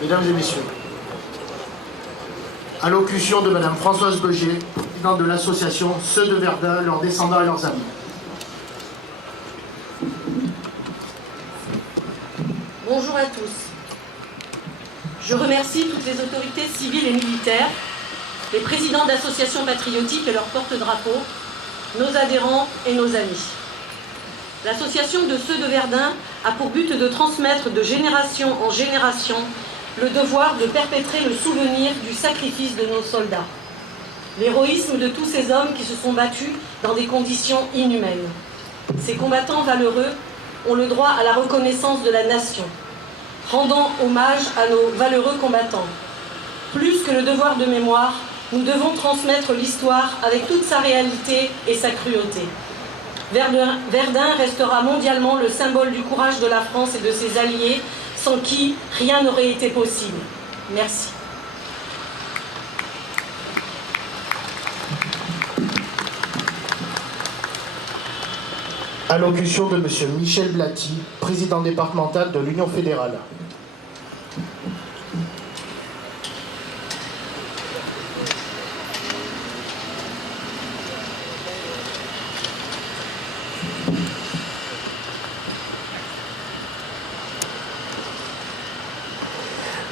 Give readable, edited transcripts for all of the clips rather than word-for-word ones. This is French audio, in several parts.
Mesdames et messieurs, allocution de Madame Françoise Beugé, présidente de l'association Ceux de Verdun, leurs descendants et leurs amis. Bonjour à tous. Je remercie toutes les autorités civiles et militaires, les présidents d'associations patriotiques et leurs porte-drapeaux, nos adhérents et nos amis. L'association de Ceux de Verdun a pour but de transmettre de génération en génération le devoir de perpétrer le souvenir du sacrifice de nos soldats, l'héroïsme de tous ces hommes qui se sont battus dans des conditions inhumaines. Ces combattants valeureux ont le droit à la reconnaissance de la nation. Rendons hommage à nos valeureux combattants. Plus que le devoir de mémoire, nous devons transmettre l'histoire avec toute sa réalité et sa cruauté. Verdun restera mondialement le symbole du courage de la France et de ses alliés, sans qui rien n'aurait été possible. Merci. Allocution de Monsieur Michel Blati, président départemental de l'Union fédérale.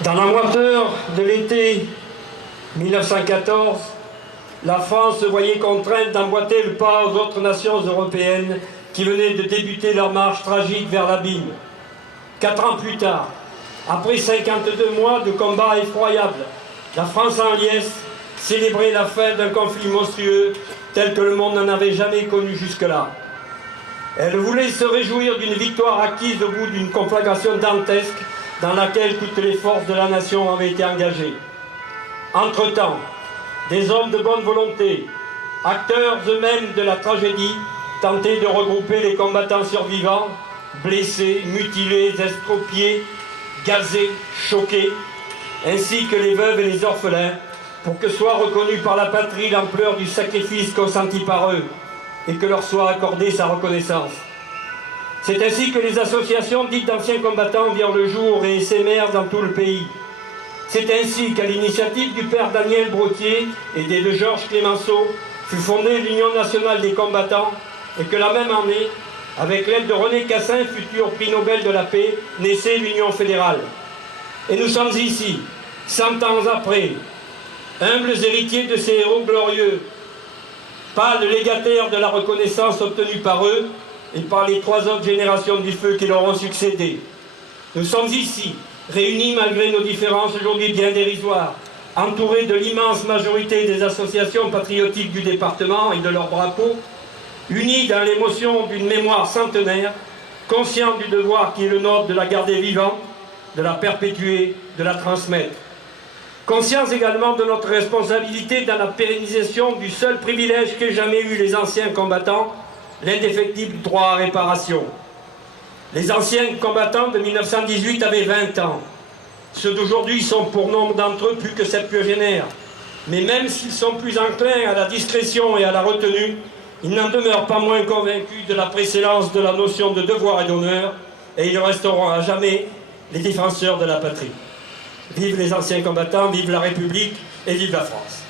Dans la moiteur de l'été 1914, la France se voyait contrainte d'emboîter le pas aux autres nations européennes qui venaient de débuter leur marche tragique vers l'abîme. 4 ans plus tard, après 52 mois de combats effroyables, la France en liesse célébrait la fin d'un conflit monstrueux tel que le monde n'en avait jamais connu jusque-là. Elle voulait se réjouir d'une victoire acquise au bout d'une conflagration dantesque dans laquelle toutes les forces de la nation avaient été engagées. Entre-temps, des hommes de bonne volonté, acteurs eux-mêmes de la tragédie, tentaient de regrouper les combattants survivants, blessés, mutilés, estropiés, gazés, choqués, ainsi que les veuves et les orphelins, pour que soit reconnue par la patrie l'ampleur du sacrifice consenti par eux et que leur soit accordée sa reconnaissance. C'est ainsi que les associations dites d'anciens combattants virent le jour et s'émèrent dans tout le pays. C'est ainsi qu'à l'initiative du père Daniel Brottier et de Georges Clémenceau fut fondée l'Union nationale des combattants et que la même année, avec l'aide de René Cassin, futur prix Nobel de la paix, naissait l'Union fédérale. Et nous sommes ici, 100 ans après, humbles héritiers de ces héros glorieux, pâles légataires de la reconnaissance obtenue par eux et par les 3 autres générations du feu qui leur ont succédé. Nous sommes ici, réunis malgré nos différences aujourd'hui bien dérisoires, entourés de l'immense majorité des associations patriotiques du département et de leurs drapeaux, unis dans l'émotion d'une mémoire centenaire, conscients du devoir qui est le nôtre de la garder vivante, de la perpétuer, de la transmettre. Conscients également de notre responsabilité dans la pérennisation du seul privilège qu'aient jamais eu les anciens combattants, l'indéfectible droit à réparation. Les anciens combattants de 1918 avaient 20 ans. Ceux d'aujourd'hui sont pour nombre d'entre eux plus que septuagénaires. Mais même s'ils sont plus enclins à la discrétion et à la retenue, ils n'en demeurent pas moins convaincus de la précédence de la notion de devoir et d'honneur, et ils resteront à jamais les défenseurs de la patrie. Vive les anciens combattants, vive la République et vive la France.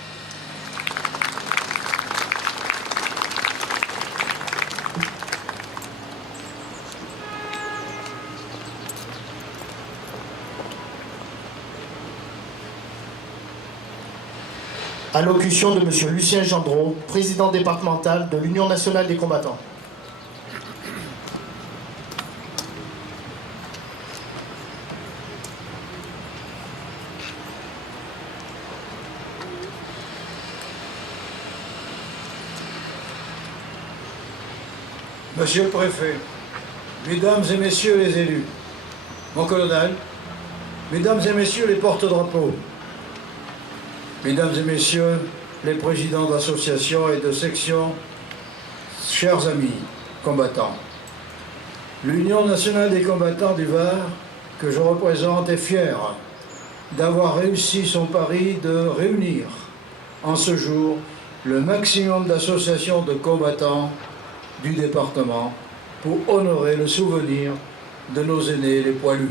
Allocution de Monsieur Lucien Gendreau, président départemental de l'Union nationale des combattants. Monsieur le Préfet, Mesdames et Messieurs les élus, mon colonel, Mesdames et Messieurs les porte-drapeaux, Mesdames et Messieurs les présidents d'associations et de sections, chers amis combattants, l'Union nationale des combattants du Var, que je représente, est fière d'avoir réussi son pari de réunir en ce jour le maximum d'associations de combattants du département pour honorer le souvenir de nos aînés les poilus.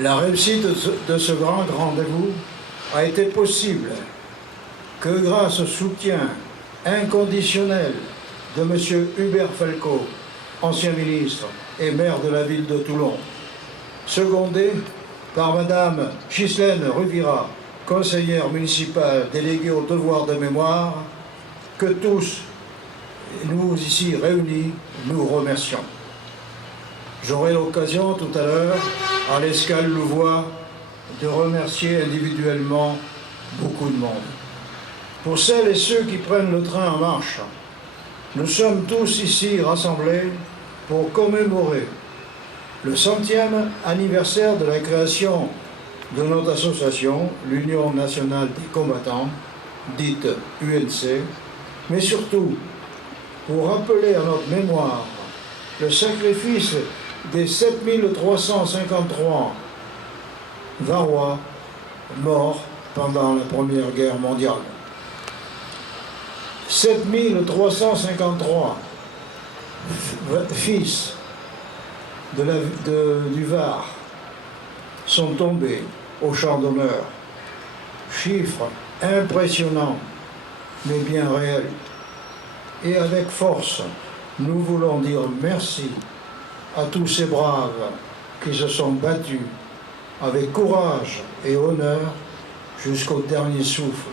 La réussite de ce grand rendez-vous a été possible que grâce au soutien inconditionnel de M. Hubert Falco, ancien ministre et maire de la ville de Toulon, secondé par Mme Ghislaine Ruvira, conseillère municipale déléguée au devoir de mémoire, que tous, nous ici réunis, nous remercions. J'aurai l'occasion tout à l'heure, à l'escale Louvois, de remercier individuellement beaucoup de monde. Pour celles et ceux qui prennent le train en marche, nous sommes tous ici rassemblés pour commémorer le 100e anniversaire de la création de notre association, l'Union nationale des combattants, dite UNC, mais surtout pour rappeler à notre mémoire le sacrifice des 7353 Varois morts pendant la Première Guerre mondiale. 7353 fils du Var sont tombés au champ d'honneur. Chiffre impressionnant, mais bien réel. Et avec force, nous voulons dire merci à tous ces braves qui se sont battus avec courage et honneur jusqu'au dernier souffle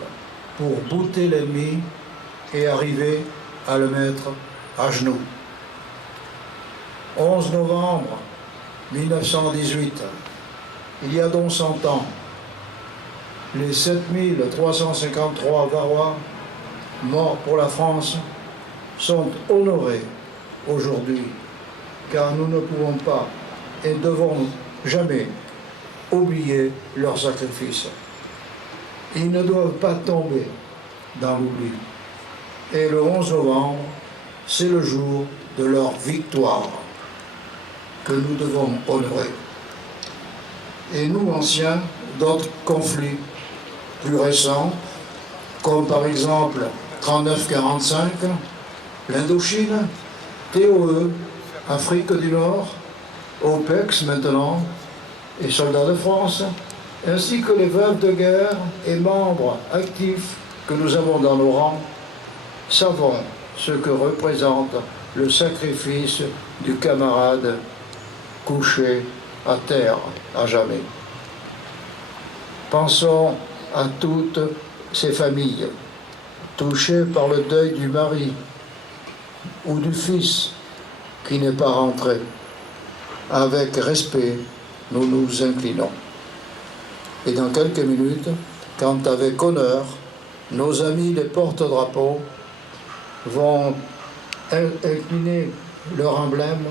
pour bouter l'ennemi et arriver à le mettre à genoux. 11 novembre 1918, il y a donc 100 ans, les 7353 Varois morts pour la France sont honorés aujourd'hui, car nous ne pouvons pas et ne devons jamais oublier leur sacrifice. Ils ne doivent pas tomber dans l'oubli. Et le 11 novembre, c'est le jour de leur victoire que nous devons honorer. Et nous, anciens, d'autres conflits plus récents, comme par exemple 39-45, l'Indochine, TOE, Afrique du Nord, OPEX maintenant, et Soldats de France, ainsi que les veuves de guerre et membres actifs que nous avons dans nos rangs, savons ce que représente le sacrifice du camarade couché à terre à jamais. Pensons à toutes ces familles touchées par le deuil du mari ou du fils qui n'est pas rentré. Avec respect, nous nous inclinons. Et dans quelques minutes, quand avec honneur, nos amis les porte-drapeaux vont incliner leur emblème,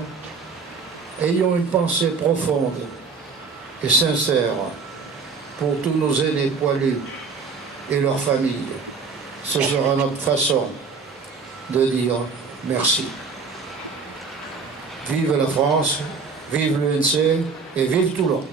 ayons une pensée profonde et sincère pour tous nos aînés poilus et leurs familles. Ce sera notre façon de dire merci. Vive la France, vive l'UNC et vive Toulon.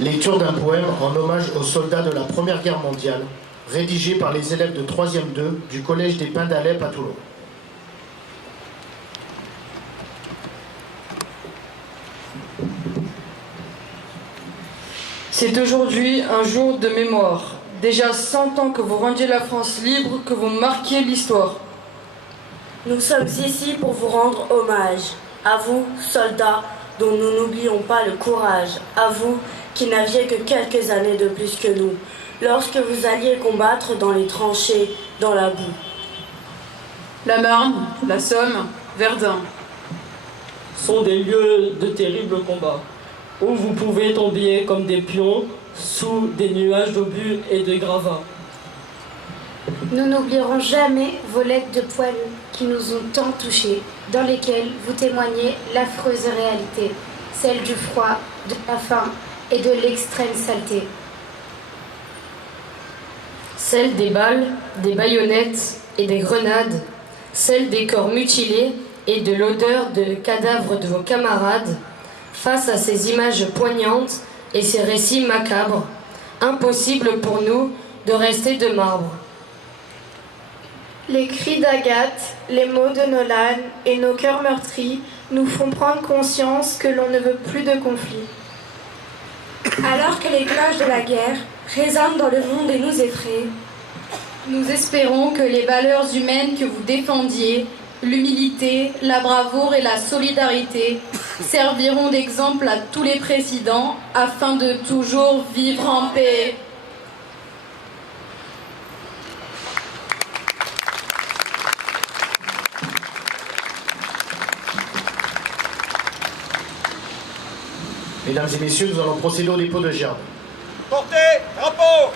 Lecture d'un poème en hommage aux soldats de la Première Guerre mondiale, rédigé par les élèves de 3e 2 du Collège des Pins d'Alep à Toulon. C'est aujourd'hui un jour de mémoire. Déjà 100 ans que vous rendiez la France libre, que vous marquiez l'histoire. Nous sommes ici pour vous rendre hommage. À vous, soldats, dont nous n'oublions pas le courage. À vous, qui n'aviez que quelques années de plus que nous, lorsque vous alliez combattre dans les tranchées, dans la boue. La Marne, la Somme, Verdun sont des lieux de terribles combats, où vous pouvez tomber comme des pions sous des nuages d'obus et de gravats. Nous n'oublierons jamais vos lettres de poilus qui nous ont tant touchés, dans lesquelles vous témoignez l'affreuse réalité, celle du froid, de la faim et de l'extrême saleté. Celle des balles, des baïonnettes et des grenades, celle des corps mutilés et de l'odeur de cadavres de vos camarades, Face à ces images poignantes et ces récits macabres, impossible pour nous de rester de marbre. Les cris d'Agathe, les mots de Nolan et nos cœurs meurtris nous font prendre conscience que l'on ne veut plus de conflit. Alors que les cloches de la guerre résonnent dans le monde et nous effraient, nous espérons que les valeurs humaines que vous défendiez, l'humilité, la bravoure et la solidarité, serviront d'exemple à tous les présidents afin de toujours vivre en paix. Mesdames et messieurs, nous allons procéder au dépôt de gerbe. Portez, drapeau!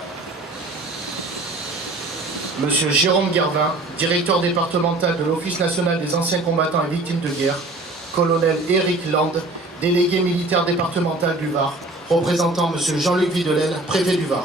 Monsieur Jérôme Guervin, directeur départemental de l'Office national des anciens combattants et victimes de guerre. Colonel Éric Land, délégué militaire départemental du Var. Représentant monsieur Jean-Luc Videlaine, préfet du Var.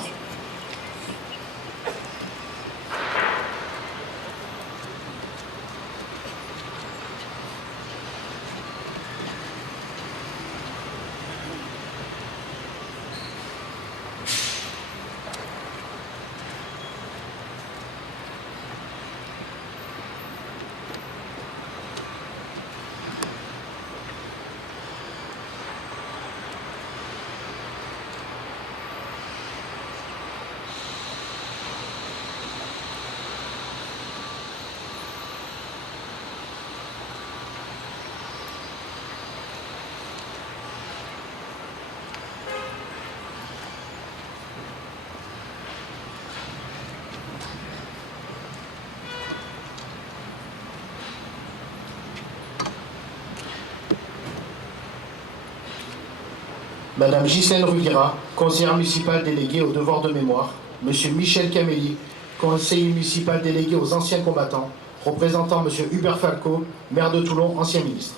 Madame Gisèle Rugira, conseillère municipale déléguée aux devoirs de mémoire. Monsieur Michel Caméli, conseiller municipal délégué aux anciens combattants. Représentant monsieur Hubert Falco, maire de Toulon, ancien ministre.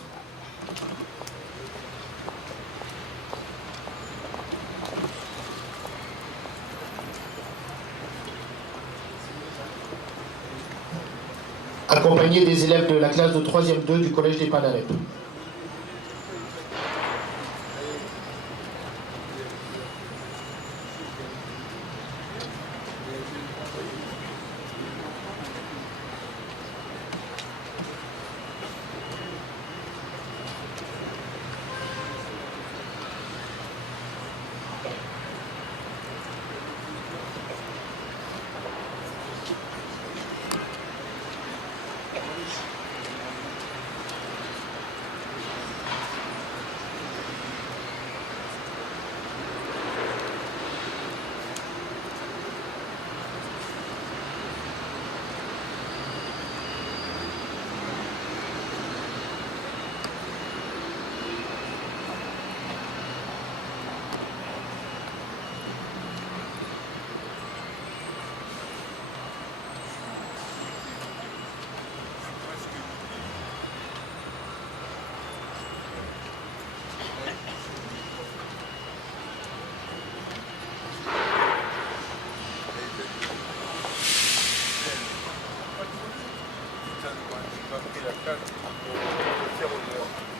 Accompagné des élèves de la classe de 3e 2 du collège des Pins d'Alep.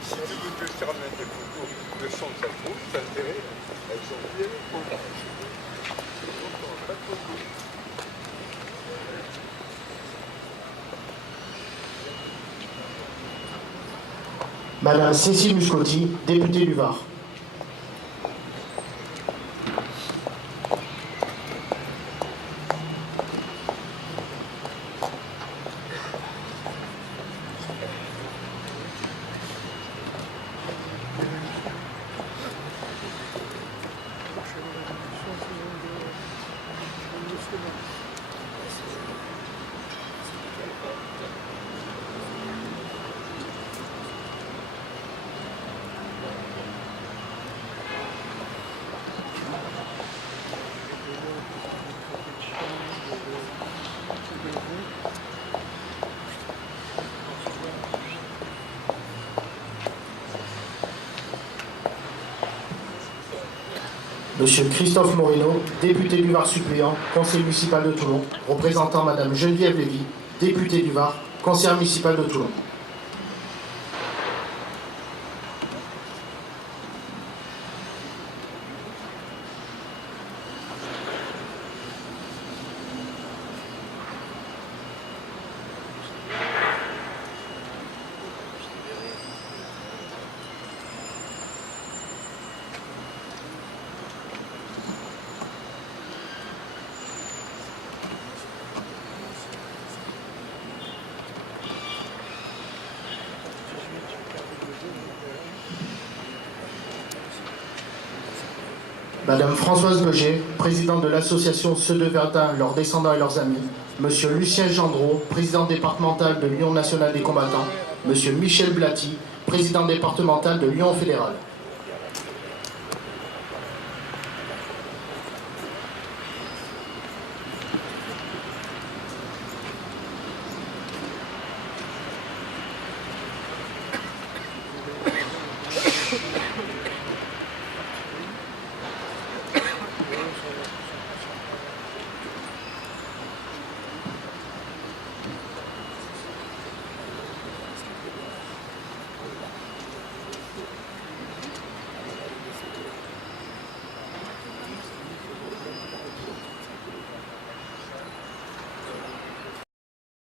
Si tu veux que je te ramène des photos de son de sa troupe, ça te verrait. Elles sont bien pauvres. Pas de photos. Madame Cécile Muscotti, députée du Var. Monsieur Christophe Morino, député du Var suppléant, conseiller municipal de Toulon, représentant Madame Geneviève Lévy, députée du Var, conseillère municipale de Toulon. Madame Françoise Beger, présidente de l'association Ceux de Verdun, leurs descendants et leurs amis, Monsieur Lucien Gendreau, président départemental de l'Union nationale des combattants, Monsieur Michel Blatti, président départemental de l'Union fédérale.